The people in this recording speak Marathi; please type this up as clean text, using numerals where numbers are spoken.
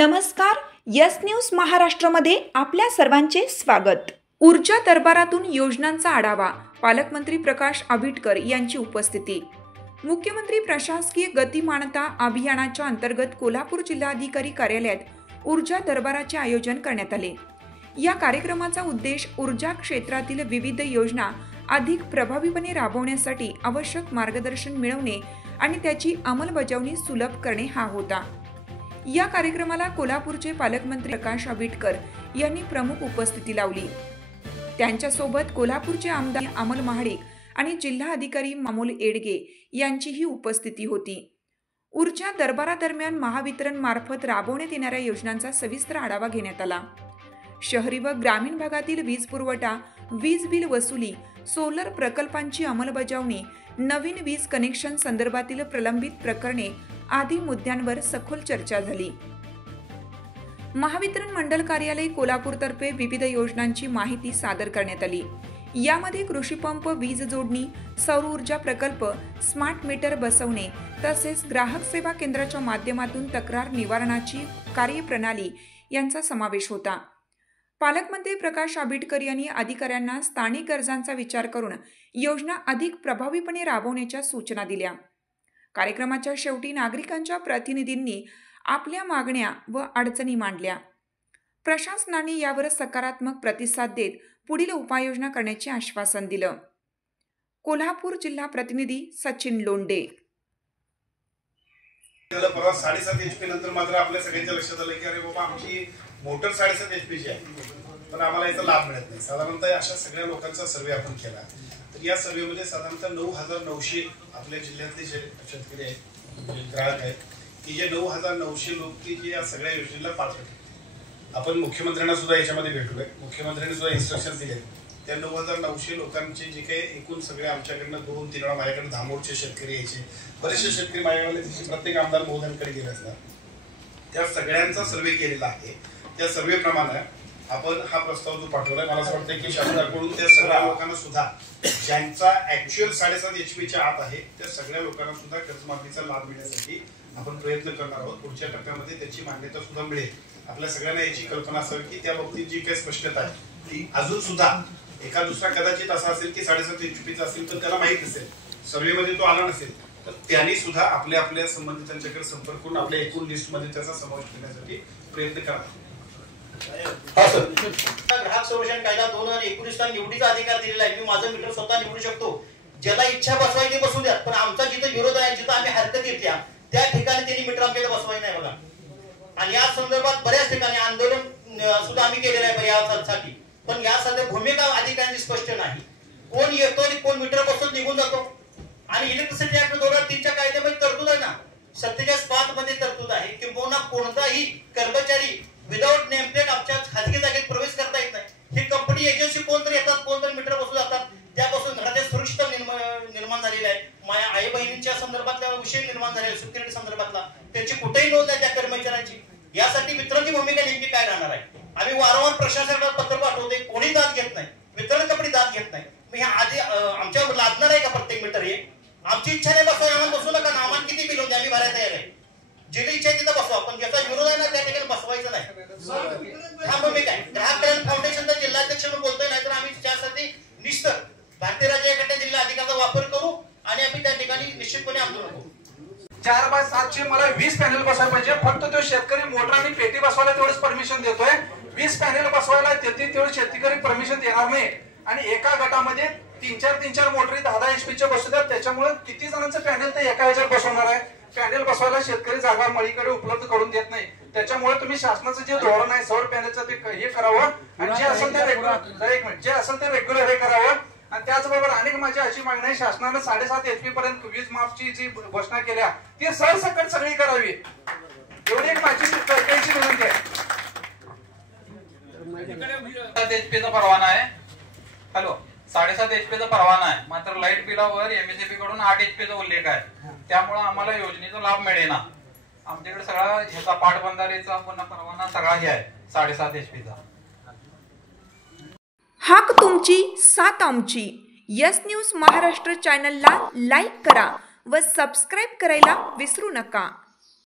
नमस्कार, यस न्यूज महाराष्ट्रामध्ये आपल्या सर्वांचे स्वागत। ऊर्जा दरबारातून योजनांचा आढावा, पालकमंत्री प्रकाश आंबेडकर यांची उपस्थिती। मुख्यमंत्री प्रशासकीय गतिमानता अभियानाच्या अंतर्गत कोल्हापूर जिल्हाधिकारी कार्यालयात ऊर्जा दरबाराचे आयोजन करण्यात आले। या कार्यक्रमाचा उद्देश ऊर्जा क्षेत्रातील विविध योजना अधिक प्रभावीपणे राबवण्यासाठी आवश्यक मार्गदर्शन मिळवणे आणि त्याची अंमलबजावणी सुलभ करणे हा होता। या कार्यक्रमाला कोल्हापूरचे पालकमंत्री प्रकाश आंबेडकर यांनी प्रमुख उपस्थिती लावली। त्यांच्यासोबत कोल्हापूरचे आमदार अमल महाडिक आणि जिल्हा अधिकारी मामूल एडगे यांचीही उपस्थिती होती। ऊर्जा दरबारादरम्यान महावितरण मार्फत राबवण्यात येणाऱ्या योजनांचा सविस्तर आढावा घेण्यात आला। शहरी व ग्रामीण भागातील वीज पुरवठा, वीज बिल वसुली, सोलर प्रकल्पांची अंमलबजावणी, नवीन वीज कनेक्शन संदर्भातील प्रलंबित प्रकरणे आदी मुद्द्यांवर सखोल चर्चा झाली। महावितरण मंडळ कार्यालय कोल्हापूरतर्फे विविध योजनांची माहिती सादर करण्यात आली। यामध्ये कृषी पंप, वीज जोडणी, सौर ऊर्जा प्रकल्प, स्मार्ट मीटर बसवणे तसेच ग्राहक सेवा केंद्राच्या माध्यमातून तक्रार निवारणाची कार्यप्रणाली यांचा समावेश होता। पालकमंत्री प्रकाश आंबेडकर यांनी अधिकाऱ्यांना स्थानिक गरजांचा विचार करून योजना अधिक प्रभावीपणे राबवण्याच्या सूचना दिल्या। कार्यक्रमाच्या शेवटी नागरिकांच्या प्रतिनिधींनी आपल्या मागण्या व अडचणी मांडल्या। प्रशासनाने यावर सकारात्मक प्रतिसाद देत पुढील उपाययोजना करण्याचे आश्वासन दिलं। कोल्हापूर जिल्हा प्रतिनिधी सचिन लोंडे। परवा 7.5 HP नंतर मात्र आपल्या सगळ्यांच्या लक्षात आलं की अरे बाबा आमची मोटर 7.5 HP ची आहे, पण आम्हाला याचा लाभ मिळत नाही। साधारणतः अशा सगळ्या लोकांचा सर्वे आपण केला, तर या सर्वेमध्ये साधारणतः 9,900 आपल्या जिल्ह्यातले शेतकरी आहेत, ग्राहक आहेत की जे 9,900 लोक की जे या सगळ्या योजनेला पात्र आहेत। आपण मुख्यमंत्र्यांना सुद्धा याच्यामध्ये भेटलोय, मुख्यमंत्र्यांनी सुद्धा इन्स्ट्रक्शन दिले। त्या 9,900 लोकांचे जे काही एकूण सगळे आमच्याकडनं 2-3 वेळा माझ्याकडे धामोडचे शेतकरी यायचे, बरेचसे शेतकरी माझ्याकडे प्रत्येक आमदार महोदयांकडे गेले असतात, त्या सगळ्यांचा सर्वे केलेला आहे। त्या सर्वे प्रमाणे आपण हा प्रस्ताव जो पाठवलाय, मला असं वाटतं की शासनाकडून त्या सगळ्या लोकांना सुद्धा ज्यांचा ऍक्च्युअल 7.5 HP च्या आत आहे त्या सगळ्या लोकांना सुद्धा कर्जमाफीचा लाभ मिळण्यासाठी आपण प्रयत्न करणार आहोत। पुढच्या टप्प्यामध्ये त्याची मान्यता सुद्धा मिळेल। आपल्या सगळ्यांना याची कल्पना असावी की त्या बाबतीत जी काही स्पष्टता आहे ती अजून सुद्धा एका दुसरा कदाचित असा असेल की 7.5 HP चा असेल तर त्याला माहित नसेल, सर्वेमध्ये तो आला नसेल, तर त्यांनी सुद्धा आपल्या संबंधितांच्याकडे संपर्क करून आपल्या एकूण लिस्ट मध्ये त्याचा समावेश करण्यासाठी प्रयत्न करावा। ग्राहक संरक्षण कायदा 2019 चा निवडीचा अधिकार दिलेला आहे। मी माझं मीटर स्वतः निवडू शकतो, ज्याला इच्छा बसवायची बसू द्या, पण आमचा जिथं विरोध आहे, जिथं आम्ही हरकत घेतल्या त्या ठिकाणी त्यांनी मीटर आमच्याकडे बसवायचं नाही बघा। आणि या संदर्भात बऱ्याच ठिकाणी आंदोलन सुद्धा आम्ही केलेलं आहे पर्यावरणासाठी, पण या सध्या भूमिका अधिकाऱ्यांची स्पष्ट नाही। कोण येतो आणि कोण मीटर बसवून निघून जातो। आणि इलेक्ट्रिसिटी ऍक्ट 2003 च्या कायद्यामध्ये तरतूद आहे ना, 47(5) मध्ये तरतूद आहे की कोणताही कर्मचारी विदाउट नेमप्लेट आमच्या खाजगी जागेत प्रवेश करता येत नाही। ही कंपनी एजन्सी कोणतरी येतात, कोणतरी मीटर बसवून जातात, त्यापासून घराच्या सुरक्षितता निर्माण झालेली आहे। माझ्या आई बहिणींच्या संदर्भातला विषय निर्माण झालेला सिक्युरिटी संदर्भातला, त्याची कुठेही नोंद नाही त्या कर्मचाऱ्यांची। यासाठी वितरणची भूमिका नेमकी काय राहणार आहे? आम्ही वारंवार प्रशासनाला पत्र पाठवते, कोणी दाद घेत नाही, वितरण कंपनी दाद घेत नाही। मग हे आधी आमच्यावर लादणार आहे का प्रत्येक मीटर? हे आमची इच्छा नाही बसवा, आम्हाला बसू नका ना, आम्हाला किती बिल होते आम्ही भरायला तयार आहे। जिथे इच्छा तिथं बसवा, पण ज्याचा विरोध आहे ना त्या ठिकाणी बसवायचं नाही। हा भूमिका आहे। ग्राहक कल्याण फाउंडेशनचा जिल्हाध्यक्ष म्हणून बोलतोय, नाहीतर आम्ही त्यासाठी निश्चित भारतीय राज्य गट जिल्हा अधिकाराचा वापर करू आणि आम्ही त्या ठिकाणी निश्चितपणे आंदोलन करू। 4/7 मला 20 पॅनल बसवायला पाहिजे। फक्त तो शेतकरी मोटर आणि पेटी बसवायला तेवढंच परमिशन देतोय, 20 पॅनल बसवायला तेवढे शेतकरी परमिशन देणार नाही। आणि एका गटामध्ये 3-4 मोटरी 10 HP च्या बसवतात, त्याच्यामुळे किती जणांचं पॅनल तर एका ह्याच्यात बसवणार आहे? पॅनल बसवायला शेतकरी जागा मळीकडे उपलब्ध करून देत नाही। त्याच्यामुळे तुम्ही शासनाचं जे धोरण आहे सौर पॅनलचं ते हे करावं आणि जे असेल ते रेग्युलर हे करावं। आणि त्याचबरोबर अनेक माझी अशी मागणी आहे, शासनाने 7.5 HP पर्यंत वीज माफची जी घोषणा केल्या ती सरसकट सगळी करावी, एवढी एक माझी कळकळीची विनंती आहे। 7 HP चा परवाना आहे, 7.5 HP चा परवाना आहे, मात्र लाईट बिलावर MSEB कडून 8 HP चा उल्लेख आहे। त्यामुळे आम्हाला योजनेचा लाभ मिळेना। आमच्याकडे सगळा ह्याचा पाटबंधारेचा पुन्हा परवाना सगळा हे आहे 7.5 HP चा। हाक तुमची साथ आमची। यस न्यूज महाराष्ट्र चॅनलला लाईक करा व सबस्क्राईब करायला विसरू नका।